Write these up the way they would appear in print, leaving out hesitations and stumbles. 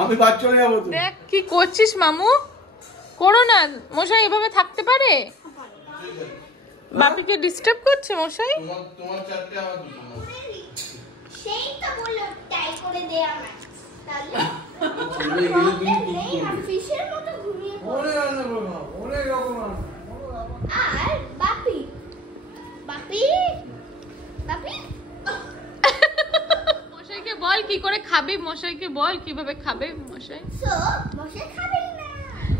আমি বাদ চলে যাবো। দেখ কি করছিস মামু, করো না। মশাই এভাবে থাকতে পারে? বাপিকে ডিস্টার্ব করছে মশাই। তোমার চারটে আমার দুটো। সেই তো বললো টাই করে দে আমায়, তাহলে আমি ফিশের মতো ঘুমিয়ে পড়ে রান্না করব। অনেক রকম আর বাপি বাপি বাপি মশাইকে বল কি করে খাবি, মশাইকে বল কিভাবে খাবে মশাই। সো মশাই খাবে না।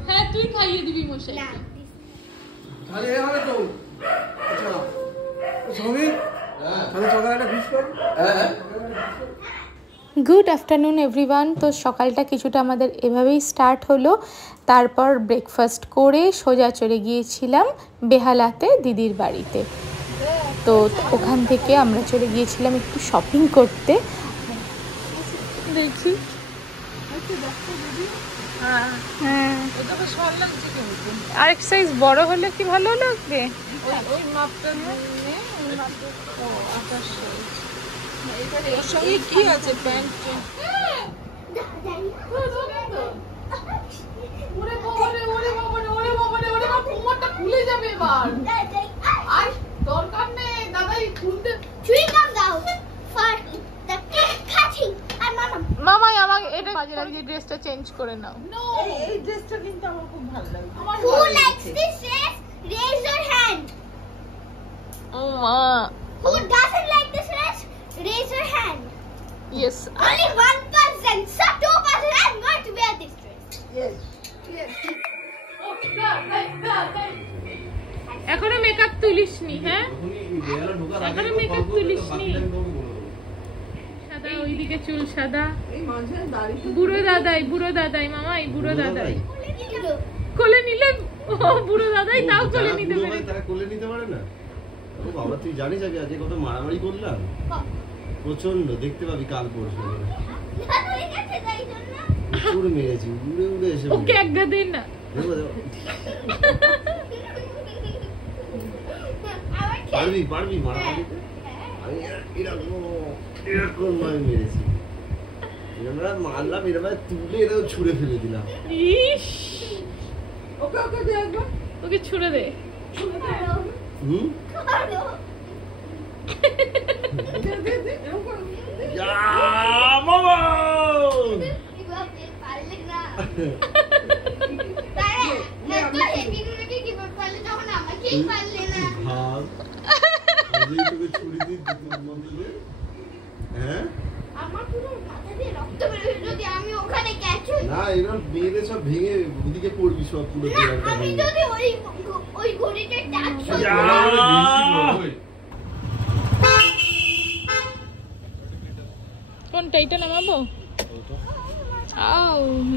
হ্যাঁ তুই খাইয়ে দিবি মশাই। তাহলে হবে তো। আচ্ছা সমীর, তাহলে সকালে একটা ফিশ কর। হ্যাঁ। Good afternoon everyone. তো সকালটা কিছুটা আমাদের এভাবেই স্টার্ট হলো। তারপর ব্রেকফাস্ট করে সোজা চলে গিয়েছিলাম বেহালাতে দিদির বাড়িতে। তো ওখান থেকে আমরা চলে গিয়েছিলাম একটু শপিং করতে। দেখি হ্যাঁ আর এক সাইজ বড় হলে কি ভালো লাগবে। ওই মাপটা ওর সঙ্গে কি আছে প্যান্ট? খুলে যাবে এবার। আর দরকার নেই দাদাই খুলতে। মামাই আমাকে এটা কাজে লাগিয়ে ড্রেসটা চেঞ্জ করে নাও। এই ড্রেসটা কিন্তু আমার খুব ভালো লাগে। Who likes this dress? Raise your hand. Oh ma. Who doesn't like this dress? Raise your hand. Yes. Only one person. So 2% I'm going to wear this dress. Yes. Yes. Okay, এখনো makeup তুলিসনি? হ্যাঁ এখনো makeup তুলিসনি? সাদা ওইদিকে চুল সাদা। বুড়ো দাদাই মামাই বুড়ো দাদাই কোলে নিলে। ও বুড়ো দাদাই তাও কোলে নিতে পারে। তারা কোলে নিতে পারে না। ও বাবা তুই জানিস আগে আজকে কত মারামারি করলাম প্রচন্ড। দেখতে পাবি কাল পরশু উড়ে মেরেছি উড়ে উড়ে এসে। ওকে একটা দিন না পারবি পারবি মারামারি। আমি এরকম মেরেছি মারলাম এরকম তুলে এরকম ছুঁড়ে ফেলে দিলাম। ওকে ছুঁড়ে দে। না এবার মেয়েদের সব ভেঙে ওদিকে পড়বি সব পুরো। কোনটা এটা নামাবো?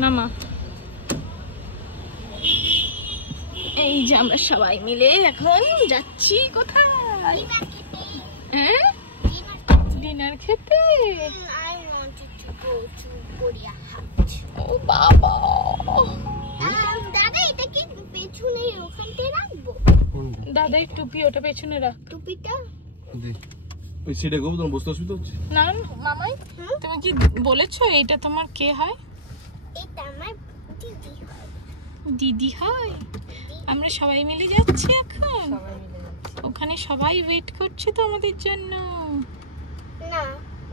নামা। এই যে আমরা সবাই মিলে এখন যাচ্ছি কোথায়? হ্যাঁ ডিনার খেতে। ও বাবা দাদা এটা কি পেছনে ওখানটায় রাখবো? দাদা এই টুপি ওটা পেছনে রাখ। টুপিটা ওই সিটে গো তুমি বসতে অসুবিধা হচ্ছে না? মামাই তুমি কি বলেছো এইটা তোমার কে হয়? এটা আমার দিদি হয়। দিদি হয়? আমরা সবাই মিলে যাচ্ছি এখন। ওখানে সবাই ওয়েট করছে তো আমাদের জন্য। না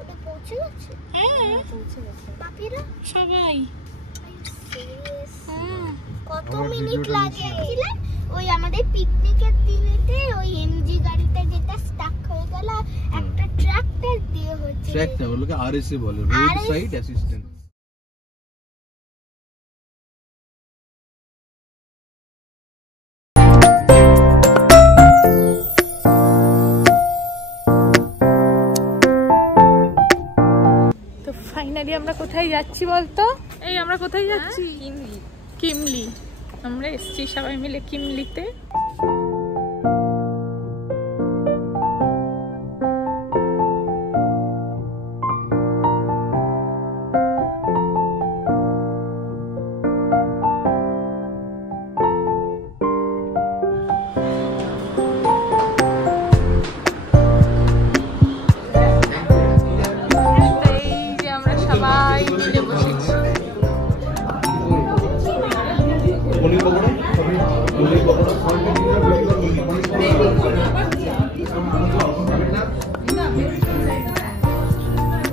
ওটা পৌঁছে গেছে। হ্যাঁ পৌঁছে গেছে বাপিরা সবাই। কত মিনিট লাগে? ওই আমাদের পিকনিকের দিনেতে ওই এমজি গাড়িটা যেটা স্টাক হয়ে গেল একটা ট্রাক্টর দিয়ে হচ্ছে। ট্রাক্টর বলকে আরএসএ বলে, রোড সাইড অ্যাসিস্ট্যান্ট। তো ফাইনালি আমরা কোথায় যাচ্ছি বলতো? এই আমরা কোথায় যাচ্ছি? কিমলি। আমরা এসছি সবাই মিলে কিমলিতে।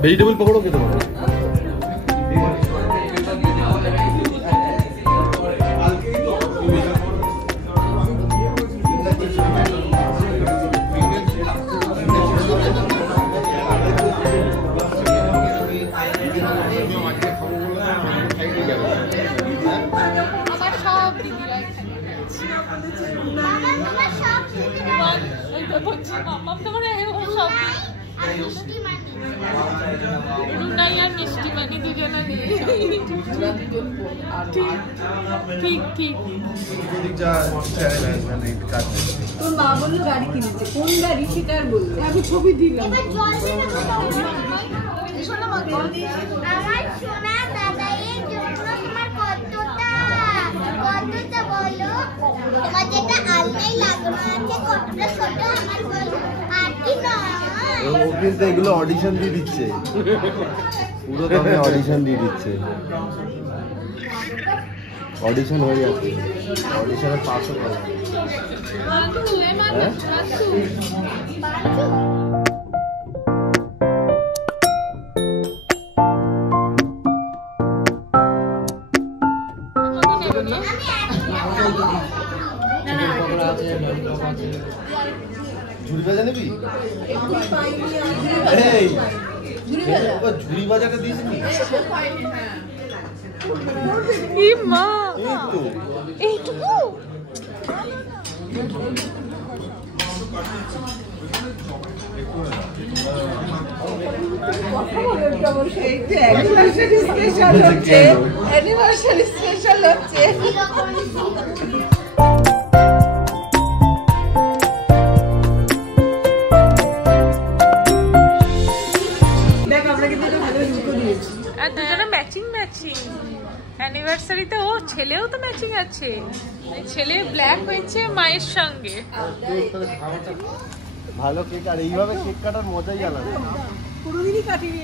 ভেজিটেবল পকোড়া খেতে পারো। তোর মা বললো গাড়ি কিনেছে, কোন গাড়ি সেটা আর বললো, আমি ছবি দিলাম। আমার সোনা দাদাইয়ের জন্য তোমার কতটা বলো, তোমার যেটা আলমারি লাগানো আছে কতটা ছোট আমার বলো, আর কি নয়। ও কিন্তু এগুলো অডিশন দিয়ে দিচ্ছে, পুরো দমে অডিশন দিয়ে দিচ্ছে। অডিশন হয়ে যাচ্ছে, অডিশনে পাস হয়ে যাচ্ছে। ঝুড়ি ভাজা নিবি? ঝুড়ি ভাজাটা দিস নি? এইটুকু অ্যানিভার্সারি স্পেশাল হচ্ছে। দেখ আমরা কিন্তু ভালো লুকো দিয়েছি, আর দুজনে ম্যাচিং অ্যানিভার্সারিতে। ও ছেলেও তো ম্যাচিং আছে, ছেলে ব্ল্যাক হয়েছে মায়ের সঙ্গে। ভালো কেক, আর এইভাবে কেক কাটার মজাই আলাদা। পুরোদিনই কাটিয়ে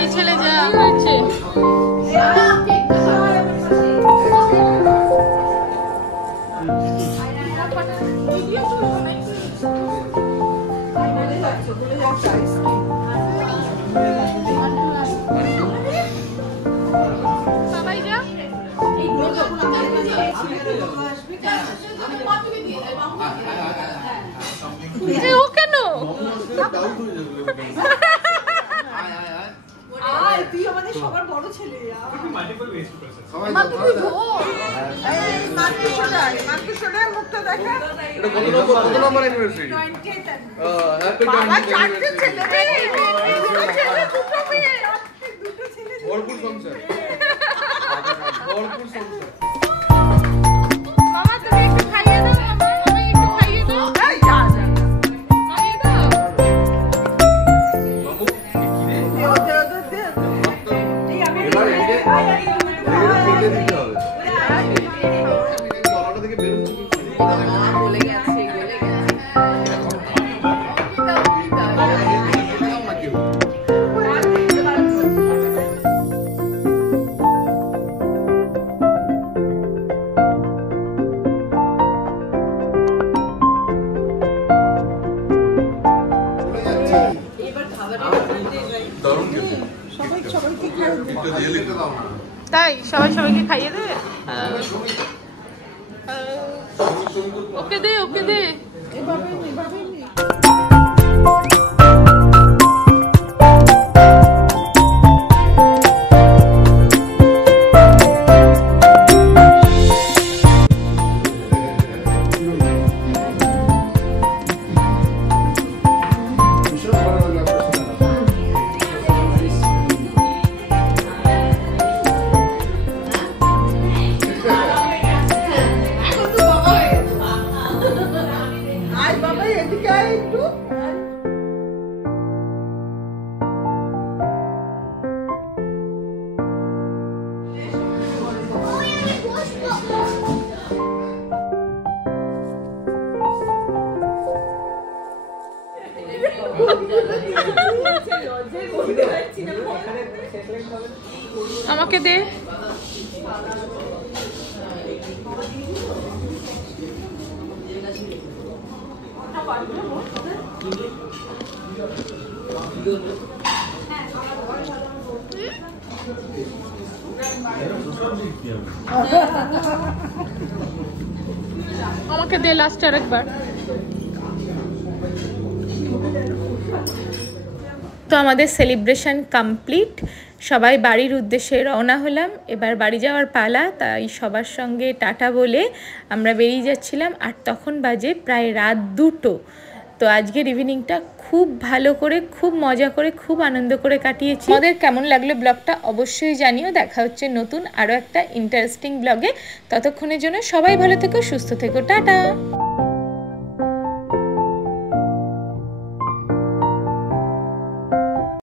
এই ছেলে যা হয়েছে। সবাই যা। ও কেন? তুই আমাদের সবার বড় ছেলে। মুখটা দেখা। কত নম্বর অ্যানিভার্সারি? 20th। হ্যাপি 20th ভরপুর সংসার, ভরপুর সংসার। মামা তুমি একটু খাইয়ে দাও, মামা একটু খাইয়ে দাও। এই যা যা। খাইয়ে দাও। বাবু কি রে? এই আমি এবার এদিকে দিতে হবে। গলাটা থেকে বেরোচ্ছে কি? বলে গেছে তাই সবাই সবাইকে খাইয়ে দেবে। ওকে দে, ওকে দে। আয় বাবা এদিকে আমাকে দে। আমাকে দে লাস্ট আরেকবার। তো আমাদের সেলিব্রেশন কমপ্লিট, সবাই বাড়ির উদ্দেশ্যে রওনা হলাম। এবার বাড়ি যাওয়ার পালা, তাই সবার সঙ্গে টাটা বলে আমরা বেরিয়ে যাচ্ছিলাম। আর তখন বাজে প্রায় রাত 2টো। তো আজকের ইভিনিংটা খুব ভালো করে, খুব মজা করে, খুব আনন্দ করে কাটিয়েছি। আমাদের কেমন লাগলো ব্লগটা অবশ্যই জানিও। দেখা হচ্ছে নতুন আরও একটা ইন্টারেস্টিং ব্লগে। ততক্ষণের জন্য সবাই ভালো থেকো, সুস্থ থেকো, টাটা।